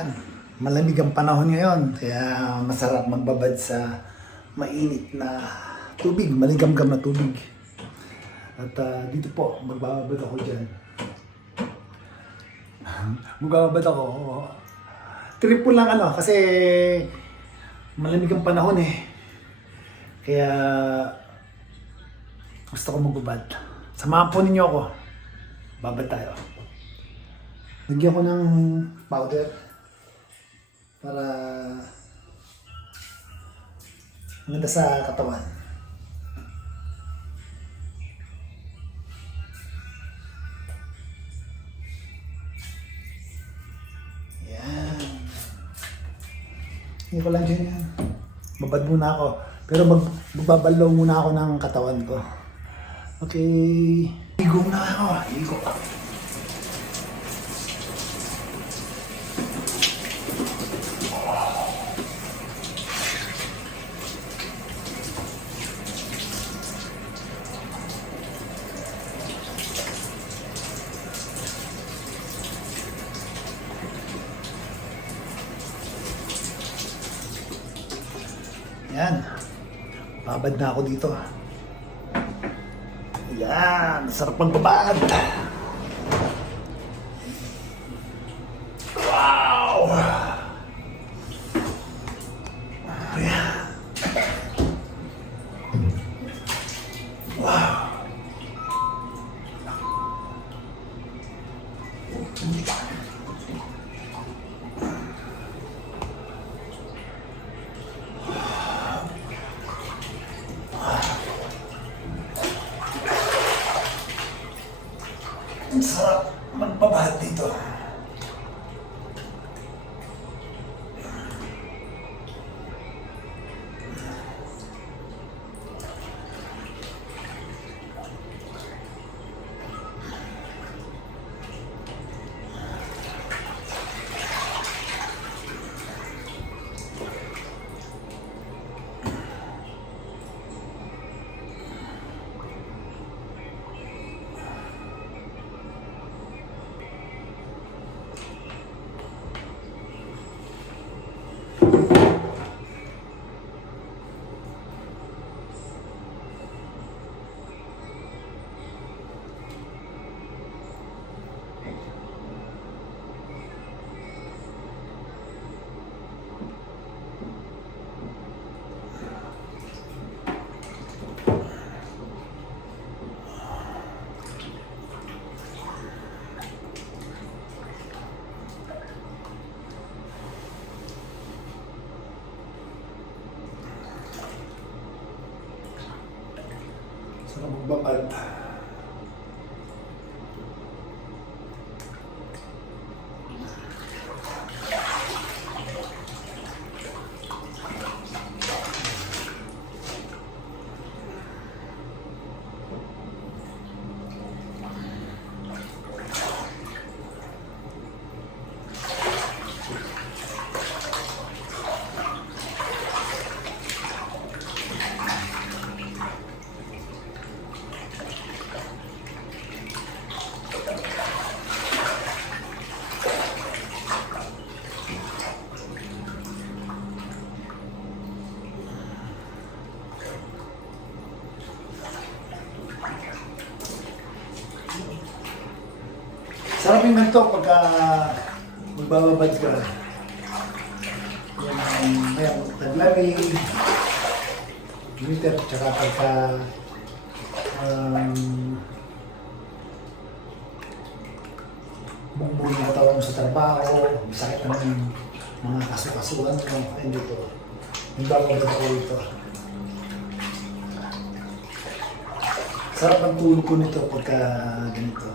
Ayan, malamig ang panahon ngayon, kaya masarap magbabad sa mainit na tubig, maligamgam na tubig. At dito po, magbababad ako dyan. Magbababad ako. Trip po lang kasi malamig ang panahon eh. Kaya gusto ko magbabad. Samahan po ninyo ako. Babad tayo. Lagyan ko ng powder para maganda sa katawan. Yan. Hindi ko lang dyan yan. Babad muna ako. Pero magbabalaw muna ako ng katawan ko. Okay. Higo na ako. Higo. Yan. Babad na ako dito. Yan. Sarap magbabad. Wow! Yan. Wow! Ang sarap magbabad dito. Sarap magbabad. Sarap yung ganito pagka magbababad ka. Yan, taglamig, winter, tsaka pagka buong yung katawan mo sa trabaho, sakit ng mga kasukasuhan mo, ayun dito. Magbababad ako dito. Sarap ang tulog ko nito pagka ganito.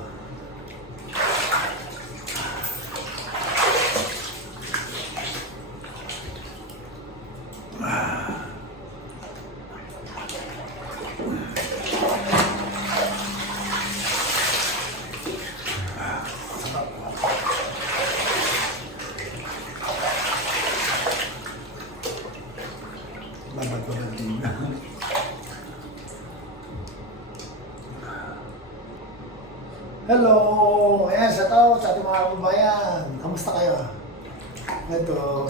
Babad-babad din. Hello! Ayan, sa tao, sa ating mga kababayan. Kamusta kayo? Ito,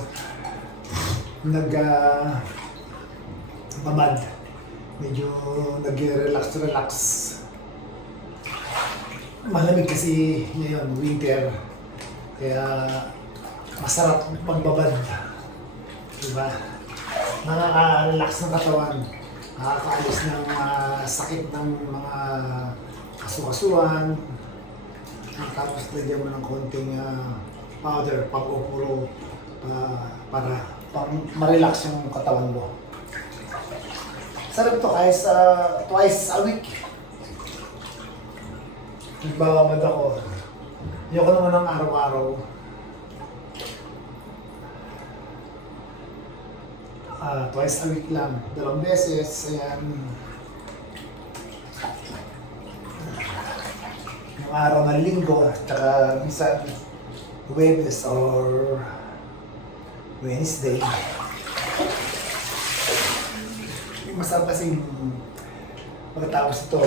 babad. Medyo nag-relax. Malamig kasi ngayon, winter. Kaya masarap magbabad. Diba? Nakaka-relax ng katawan. Nakakaalis ng sakit ng mga kasukasuan. Tapos lagyan mo ng konting powder pag-upuro para ma-relax yung katawan mo. Sarap to kahit twice a week. Nagbababad ako. Ayoko naman ng araw-araw. Twice a week lang. 2 beses. Ayan. Yung araw ng linggo, tsaka minsan Huwebes or Wednesday. Masarap kasi pagkatapos ito,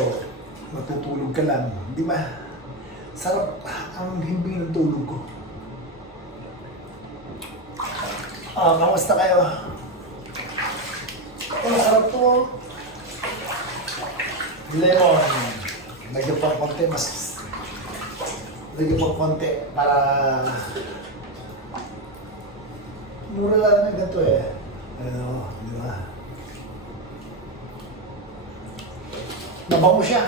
matutulog ka lang. Di ba? Sarap ang himbing ng tulog ko. Kamusta kayo? Sarap to. Lemon. Lagyan pa konti, lagyan pa konti para mura lang na ganito eh. Ano, di ba? Nabango siya.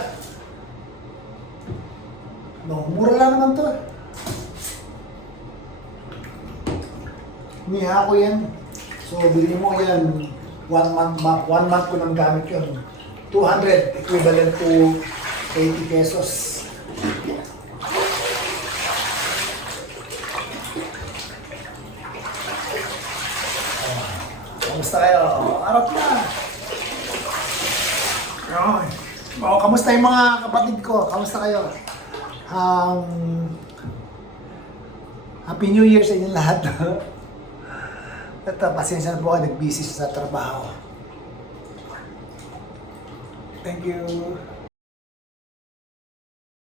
No, mura lang naman to. Niha ko yan. So, bili mo yan. 1 month ko nang gamit yun. 200, equivalent to 80 pesos. Kamusta kayo? Arap na. Kamusta yung mga kapatid ko? Kamusta kayo? Happy New Year sa inyong lahat. Ito, pasensya na po ako, nag-busy sa trabaho. Thank you.